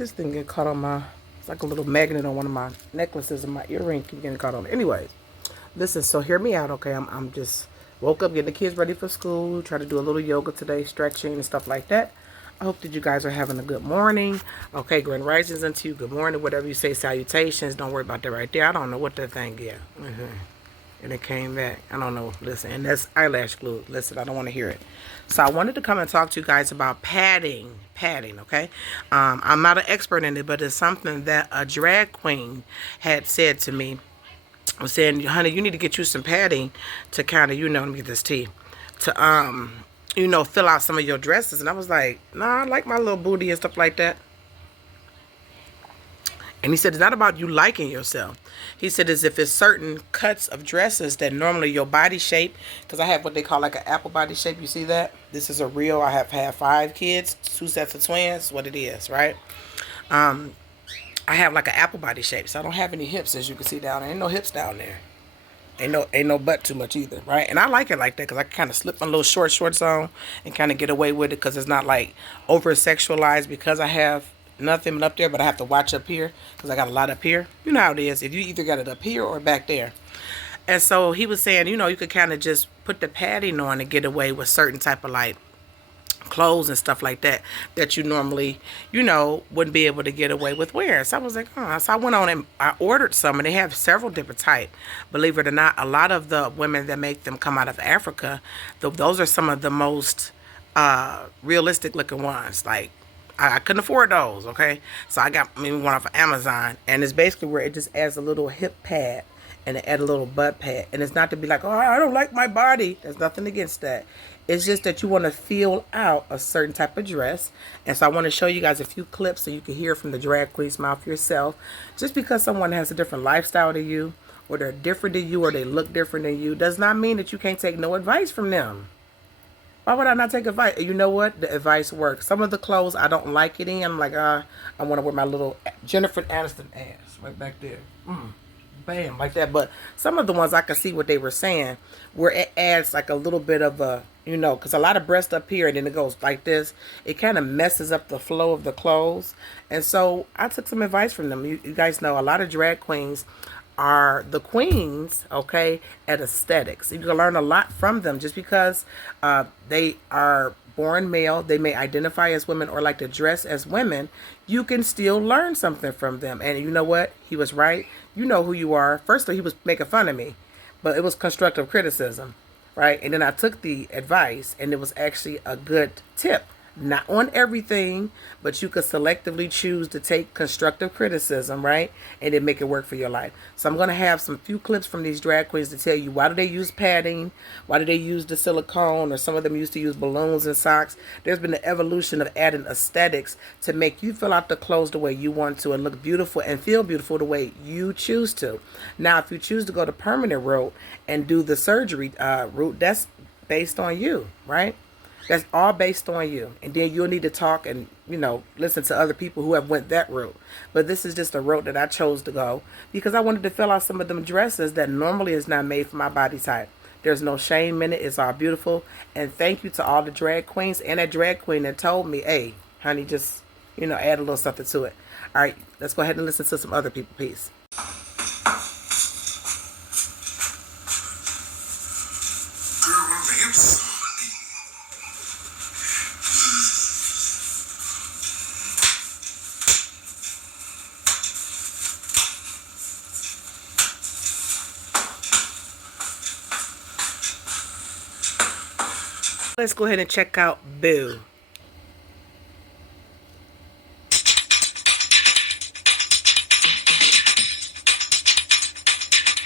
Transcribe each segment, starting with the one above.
This thing get caught on my, it's like a little magnet on one of my necklaces and my earring keep getting caught on it. Anyways, listen, so hear me out, okay? I'm just woke up getting the kids ready for school, try to do a little yoga today, stretching and stuff like that. I hope that you guys are having a good morning. Okay, grand risings unto you. Good morning, whatever you say, salutations. Don't worry about that right there. I don't know what that thing is. And it came back. I don't know. Listen, and that's eyelash glue. Listen, I don't want to hear it. So I wanted to come and talk to you guys about padding. Padding, okay? I'm not an expert in it, but it's something that a drag queen had said to me. Was saying, honey, you need to get you some padding to kind of, let me get this tea, to, fill out some of your dresses. And I was like, nah, I like my little booty and stuff like that. And he said, it's not about you liking yourself. He said, as if it's certain cuts of dresses that normally your body shape, because I have what they call like an apple body shape. You see that? This is a real, I have had 5 kids, 2 sets of twins, what it is, right? I have like an apple body shape, so I don't have any hips, as you can see down there. Ain't no hips down there. Ain't no butt too much either, right? And I like it like that because I can kind of slip my little shorts on and kind of get away with it because it's not like over sexualized because I have nothing up there, but I have to watch up here because I got a lot up here. You know how it is. If you either got it up here or back there. And so he was saying, you could kind of just put the padding on and get away with certain type of like clothes and stuff like that that you normally, wouldn't be able to get away with wearing. So I was like, oh. So I went on and I ordered some, and they have several different types. Believe it or not, a lot of the women that make them come out of Africa, those are some of the most realistic looking ones. Like, I couldn't afford those, okay? So I got me one off of Amazon, and it's basically where it just adds a little hip pad and it add a little butt pad. And it's not to be like, oh, I don't like my body. There's nothing against that. It's just that you want to feel out a certain type of dress. And so I want to show you guys a few clips so you can hear from the drag queen's mouth yourself. Just because someone has a different lifestyle than you, or they're different than you, or they look different than you, does not mean that you can't take no advice from them. Why would I not take advice? You know what? The advice works. Some of the clothes I don't like it in. I'm like, I want to wear my little Jennifer Aniston ass right back there. Bam, like that. But some of the ones I could see what they were saying, where it adds like a little bit of a, because a lot of breast up here and then it goes like this. It kind of messes up the flow of the clothes. And so I took some advice from them. You guys know a lot of drag queens are the queens, okay, at aesthetics. You can learn a lot from them just because they are born male, they may identify as women or like to dress as women. You can still learn something from them. And you know what? He was right. You know who you are. First of all, he was making fun of me, but it was constructive criticism, right? And then I took the advice, and it was actually a good tip. Not on everything, but you could selectively choose to take constructive criticism, right? And then make it work for your life. So I'm going to have some few clips from these drag queens to tell you why do they use padding, why do they use the silicone, or some of them used to use balloons and socks. There's been the evolution of adding aesthetics to make you fill out the clothes the way you want to and look beautiful and feel beautiful the way you choose to. Now, if you choose to go the permanent route and do the surgery route, that's based on you, right? That's all based on you. And then you'll need to talk and, listen to other people who have went that route. But this is just a route that I chose to go because I wanted to fill out some of them dresses that normally is not made for my body type. There's no shame in it. It's all beautiful. And thank you to all the drag queens and that drag queen that told me, hey, honey, just, add a little something to it. All right, let's go ahead and listen to some other people. Peace. Let's go ahead and check out Boo.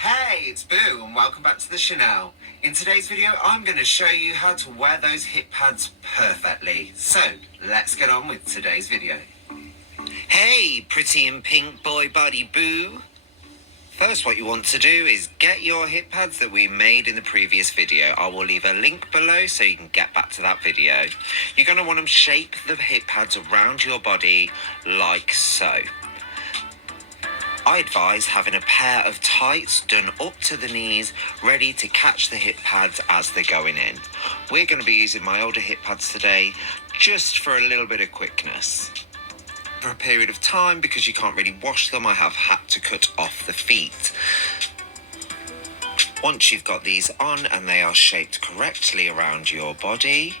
Hey, it's Boo and welcome back to the Chanel. In today's video, I'm going to show you how to wear those hip pads perfectly. So, let's get on with today's video. Hey, pretty and pink boy body Boo. First, what you want to do is get your hip pads that we made in the previous video. I will leave a link below so you can get back to that video. You're going to want to shape the hip pads around your body like so. I advise having a pair of tights done up to the knees, ready to catch the hip pads as they're going in. We're going to be using my older hip pads today, just for a little bit of quickness. over a period of time, because you can't really wash them, I have had to cut off the feet. Once you've got these on and they are shaped correctly around your body,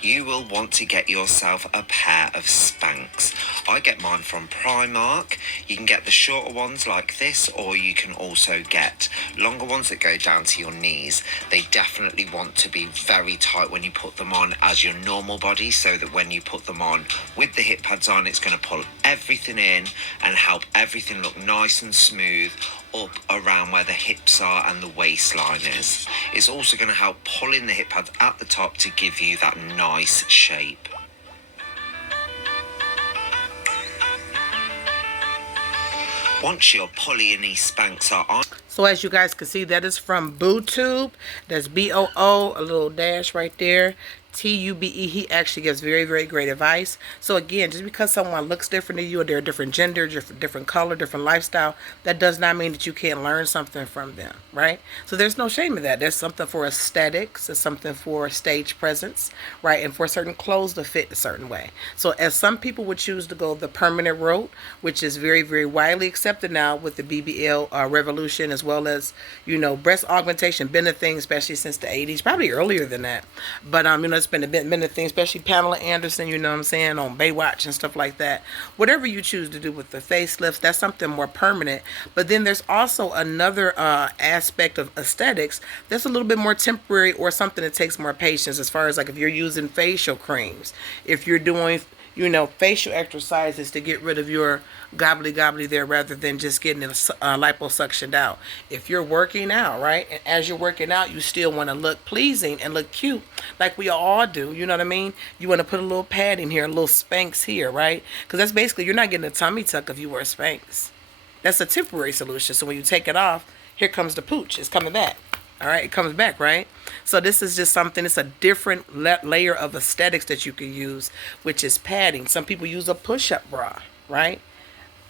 you will want to get yourself a pair of Spanx. I get mine from Primark. You can get the shorter ones like this, or you can also get longer ones that go down to your knees. They definitely want to be very tight when you put them on as your normal body, so that when you put them on with the hip pads on, it's going to pull everything in and help everything look nice and smooth up around where the hips are and the waistline is. It's also going to help pull in the hip pads at the top to give you that nice shape. Once your pulley and these Spanx are on. So as you guys can see, that is from BooTube. That's BOO, a little dash right there. TUBE. He actually gives very, very great advice. So again, just because someone looks different to you, or they're a different gender, different color, different lifestyle, that does not mean that you can't learn something from them, right? So there's no shame in that. There's something for aesthetics, there's something for stage presence, right? And for certain clothes to fit a certain way. So as some people would choose to go the permanent route, which is very, very widely accepted now with the BBL revolution, as well as, you know, breast augmentation been a thing, especially since the 80s, probably earlier than that. But you know, it's been a thing, especially Pamela Anderson, you know what I'm saying, on Baywatch and stuff like that. Whatever you choose to do with the facelifts, that's something more permanent. But then there's also another aspect of aesthetics that's a little bit more temporary, or something that takes more patience, as far as like if you're using facial creams, if you're doing, you know, facial exercises to get rid of your gobbly there, rather than just getting it liposuctioned out. If you're working out, right, and as you're working out, you still want to look pleasing and look cute, like we all do, you know what I mean? You want to put a little padding here, a little Spanx here, right? Because that's basically, you're not getting a tummy tuck if you wear Spanx. That's a temporary solution. So when you take it off, here comes the pooch. It's coming back. All right, it comes back, right? So this is just something, it's a different layer of aesthetics that you can use, which is padding. Some people use a push-up bra, right?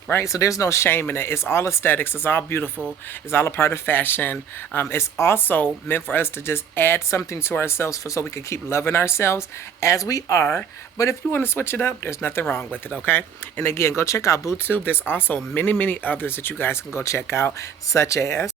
Right? So there's no shame in it. It's all aesthetics. It's all beautiful. It's all a part of fashion. It's also meant for us to just add something to ourselves so we can keep loving ourselves as we are. But if you want to switch it up, there's nothing wrong with it, okay? And again, go check out BooTube. There's also many, many others that you guys can go check out, such as...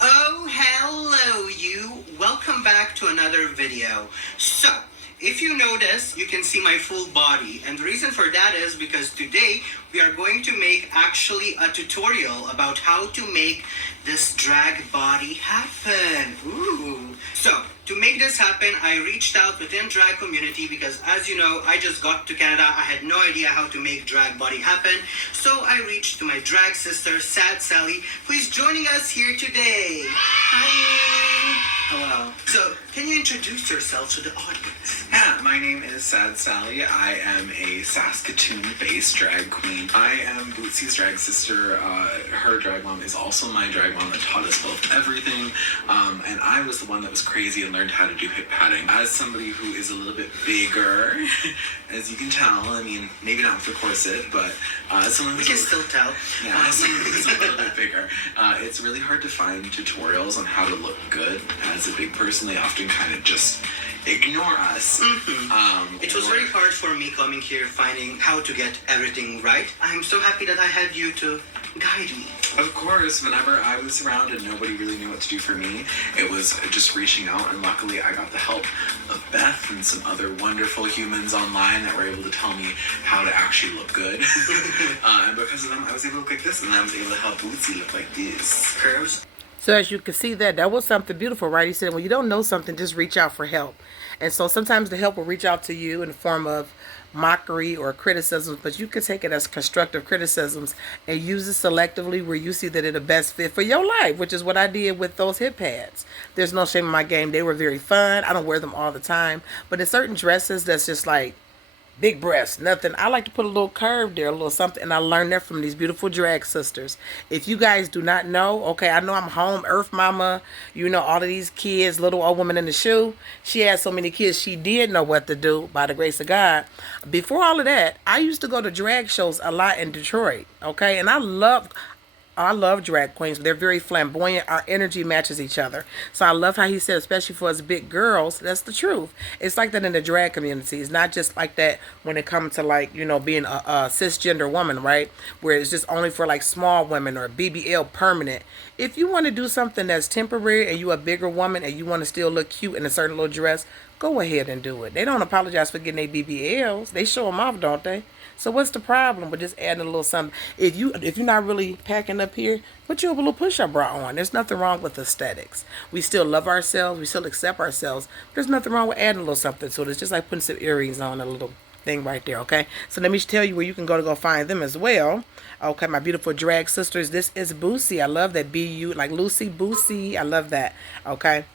Oh, hello you. Welcome back to another video. So, if you notice, you can see my full body, and the reason for that is because today we are going to make actually a tutorial about how to make this drag body happen. Ooh. So, to make this happen, I reached out within drag community because, as you know, I just got to Canada. I had no idea how to make drag body happen. So I reached to my drag sister, Sad Sally, who is joining us here today. Hi. Hello. So, can you introduce yourself to the audience? Yeah, my name is Sad Sally. I am a Saskatoon-based drag queen. I am Bootsy's drag sister. Her drag mom is also my drag mom that taught us both everything. And I was the one that was crazy and learned how to do hip padding. As somebody who is a little bit bigger, as you can tell, I mean, maybe not with the corset, but someone We can still tell. yeah, someone who's a little bit bigger. It's really hard to find tutorials on how to look good as a big person. They often kind of just ignore us. It was very hard for me coming here, finding how to get everything right. I'm so happy that I had you to guide me. Of course, whenever I was around and nobody really knew what to do for me, it was just reaching out, and luckily I got the help of Beth and some other wonderful humans online that were able to tell me how to actually look good. And because of them, I was able to look like this, and I was able to help Bootsy look like this. Curves. So as you can see, that was something beautiful, right? He said, when you don't know something, just reach out for help. And so sometimes the help will reach out to you in the form of mockery or criticisms, but you can take it as constructive criticisms and use it selectively where you see that it'll best fit for your life, which is what I did with those hip pads. There's no shame in my game. They were very fun. I don't wear them all the time, but in certain dresses that's just like big breasts, nothing. I like to put a little curve there, a little something, and I learned that from these beautiful drag sisters. If you guys do not know, okay, I know I'm home, Earth Mama, you know, all of these kids, little old woman in the shoe. She had so many kids, she did know what to do by the grace of God. Before all of that, I used to go to drag shows a lot in Detroit, okay, and I loved I love drag queens. They're very flamboyant. Our energy matches each other. So I love how he said, especially for us big girls, that's the truth. It's like that in the drag community. It's not just like that when it comes to like, you know, being a cisgender woman, right? Where it's just only for like small women or BBL permanent. If you want to do something that's temporary and you a bigger woman and you want to still look cute in a certain little dress, go ahead and do it. They don't apologize for getting their BBLs. They show them off, don't they? So what's the problem with just adding a little something? If you're not really packing up here, put your little push-up bra on. There's nothing wrong with aesthetics. We still love ourselves. We still accept ourselves. There's nothing wrong with adding a little something to it. It's just like putting some earrings on, a little thing right there, okay? So let me tell you where you can go find them as well. Okay, my beautiful drag sisters. This is Boosie. I love that. B-U, like Lucy, Boosie. I love that, okay?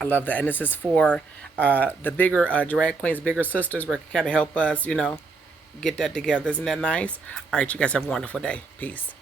I love that. And this is for the bigger drag queens, bigger sisters, where it can kind of help us, you know, get that together. Isn't that nice? All right, you guys have a wonderful day. Peace.